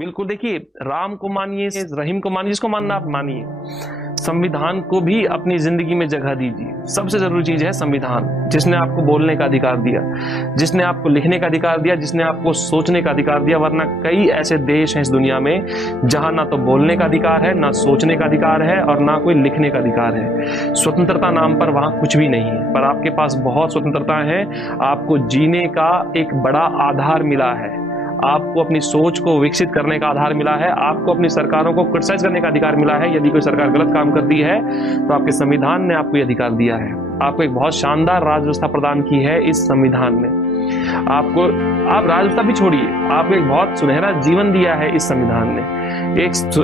बिल्कुल, देखिए राम को मानिए, रहीम को मानिए, जिसको मानना आप मानिए, संविधान को भी अपनी जिंदगी में जगह दीजिए। सबसे जरूरी चीज है संविधान, जिसने आपको बोलने का अधिकार दिया, जिसने आपको लिखने का अधिकार दिया, जिसने आपको सोचने का अधिकार दिया। वरना कई ऐसे देश हैं इस दुनिया में जहां ना तो बोलने का अधिकार है, ना सोचने का अधिकार है और ना कोई लिखने का अधिकार है। स्वतंत्रता नाम पर वहां कुछ भी नहीं है, पर आपके पास बहुत स्वतंत्रता है। आपको जीने का एक बड़ा आधार मिला है, आपको अपनी सोच को विकसित करने का आधार मिला है, आपको अपनी सरकारों को क्रिटिसाइज करने का अधिकार मिला है। यदि कोई सरकार गलत काम करती है तो आपके संविधान ने आपको यह अधिकार दिया है। आपको एक बहुत शानदार राज व्यवस्था प्रदान की है इस संविधान ने। आप राज व्यवस्था भी छोड़िए, आपको एक बहुत सुनहरा जीवन दिया है इस संविधान ने।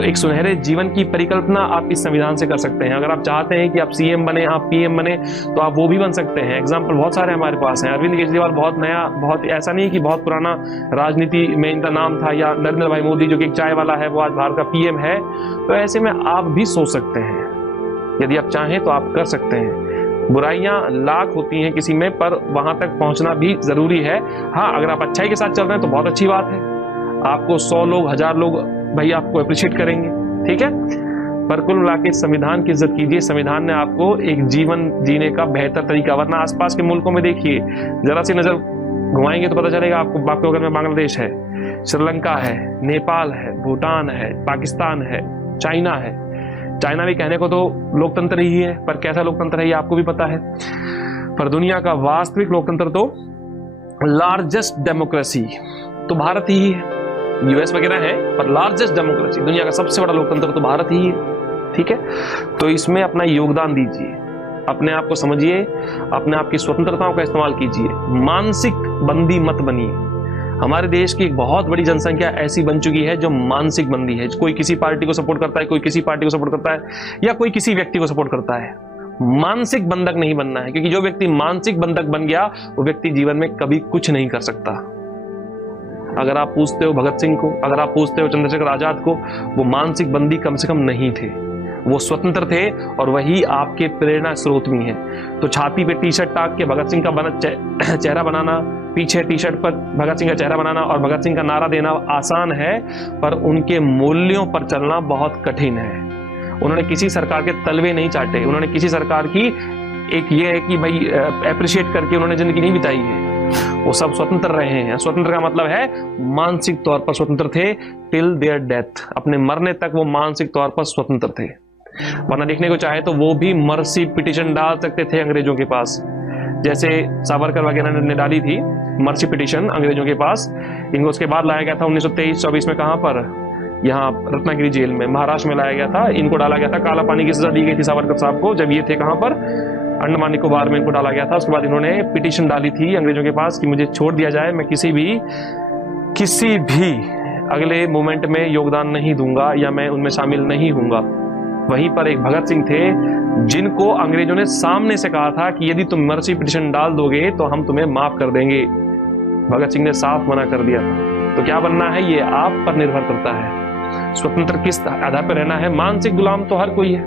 एक सुनहरे जीवन की परिकल्पना आप इस संविधान से कर सकते हैं। अगर आप चाहते हैं कि आप सीएम बने, आप पीएम बने, तो आप वो भी बन सकते हैं। एग्जाम्पल बहुत सारे हमारे पास हैं। अरविंद केजरीवाल बहुत नया, बहुत ऐसा नहीं कि बहुत पुराना राजनीति में इनका नाम था, या नरेंद्र भाई मोदी जो कि एक चाय वाला है वो आज भारत का पीएम है। तो ऐसे में आप भी सोच सकते हैं, यदि आप चाहें तो आप कर सकते हैं। बुराइयां लाख होती हैं किसी में, पर वहां तक पहुंचना भी जरूरी है। हाँ, अगर आप अच्छाई के साथ चल रहे हैं तो बहुत अच्छी बात है। आपको 100 लोग, 1000 लोग भाई आपको अप्रिशिएट करेंगे, ठीक है। पर कुल मिला के संविधान की इज्जत कीजिए। संविधान ने आपको एक जीवन जीने का बेहतर तरीका, वरना आसपास के मुल्कों में देखिए, जरा सी नजर घुमाएंगे तो पता चलेगा आपको। आपके बगल में बांग्लादेश है, श्रीलंका है, नेपाल है, भूटान है, पाकिस्तान है, चाइना है। चाइना भी कहने को तो लोकतंत्र ही है, पर कैसा लोकतंत्र है ये आपको भी पता है। पर दुनिया का वास्तविक लोकतंत्र तो, लार्जेस्ट डेमोक्रेसी तो भारत ही है। यूएस वगैरह है, पर लार्जेस्ट डेमोक्रेसी, दुनिया का सबसे बड़ा लोकतंत्र तो भारत ही है, ठीक है। तो इसमें अपना योगदान दीजिए, अपने आप को समझिए, अपने आप की स्वतंत्रताओं का इस्तेमाल कीजिए। मानसिक बंदी मत बनिए। हमारे देश की एक बहुत बड़ी जनसंख्या ऐसी बन चुकी है जो मानसिक बंदी है। कोई किसी पार्टी को सपोर्ट करता है, कोई किसी पार्टी को सपोर्ट करता है, या कोई किसी व्यक्ति को सपोर्ट करता है। मानसिक बंधक नहीं बनना है, क्योंकि जो व्यक्ति मानसिक बंधक बन गया वो व्यक्ति जीवन में कभी कुछ नहीं कर सकता। अगर आप पूछते हो भगत सिंह को, अगर आप पूछते हो चंद्रशेखर आजाद को, वो मानसिक बंदी कम से कम नहीं थे, वो स्वतंत्र थे, और वही आपके प्रेरणा स्रोत भी हैं। तो छाती पे टी शर्ट टाक के भगत सिंह का चेहरा बनाना, पीछे टी शर्ट पर भगत सिंह का चेहरा बनाना और भगत सिंह का नारा देना आसान है, पर उनके मूल्यों पर चलना बहुत कठिन है। उन्होंने किसी सरकार के तलवे नहीं चाटे, उन्होंने किसी सरकार की एक ये है कि भाई अप्रिशिएट करके उन्होंने जिंदगी नहीं बिताई है। वो सब स्वतंत्र रहे हैं। स्वतंत्र का मतलब है मानसिक तौर पर स्वतंत्र थे, टिल देयर डेथ। अपने मरने तक वो मानसिक तौर पर स्वतंत्र थे। वरना देखने को चाहे तो वो भी मर्सी पिटीशन डाल सकते थे अंग्रेजों के पास, जैसे सावरकर वगैरह ने डाली थी मर्सी पिटीशन अंग्रेजों के पास। इनको उसके बाद लाया गया था 1923-24 में, कहां पर, यहाँ रत्नागिरी जेल में, महाराष्ट्र में लाया गया था। इनको डाला गया था, काला पानी की सजा दी गई थी सावरकर साहब को, जब ये थे कहां पर, अंडमान निकोबार में इनको डाला गया था। उसके बाद इन्होंने पिटीशन डाली थी अंग्रेजों के पास कि मुझे छोड़ दिया जाए, मैं किसी भी अगले मूवमेंट में योगदान नहीं दूंगा, या मैं उनमें शामिल नहीं होऊंगा। वहीं पर एक भगत सिंह थे जिनको अंग्रेजों ने सामने से कहा था कि यदि तुम मर्सी पिटीशन डाल दोगे तो हम तुम्हें माफ कर देंगे। भगत सिंह ने साफ मना कर दिया था। तो क्या बनना है ये आप पर निर्भर करता है। स्वतंत्र किस आधार पर रहना है। मानसिक गुलाम तो हर कोई है।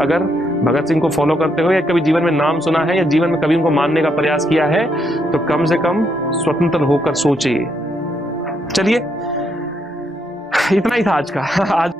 अगर भगत सिंह को फॉलो करते हो, या कभी जीवन में नाम सुना है, या जीवन में कभी उनको मानने का प्रयास किया है, तो कम से कम स्वतंत्र होकर सोचिए। चलिए, इतना ही था आज का। आज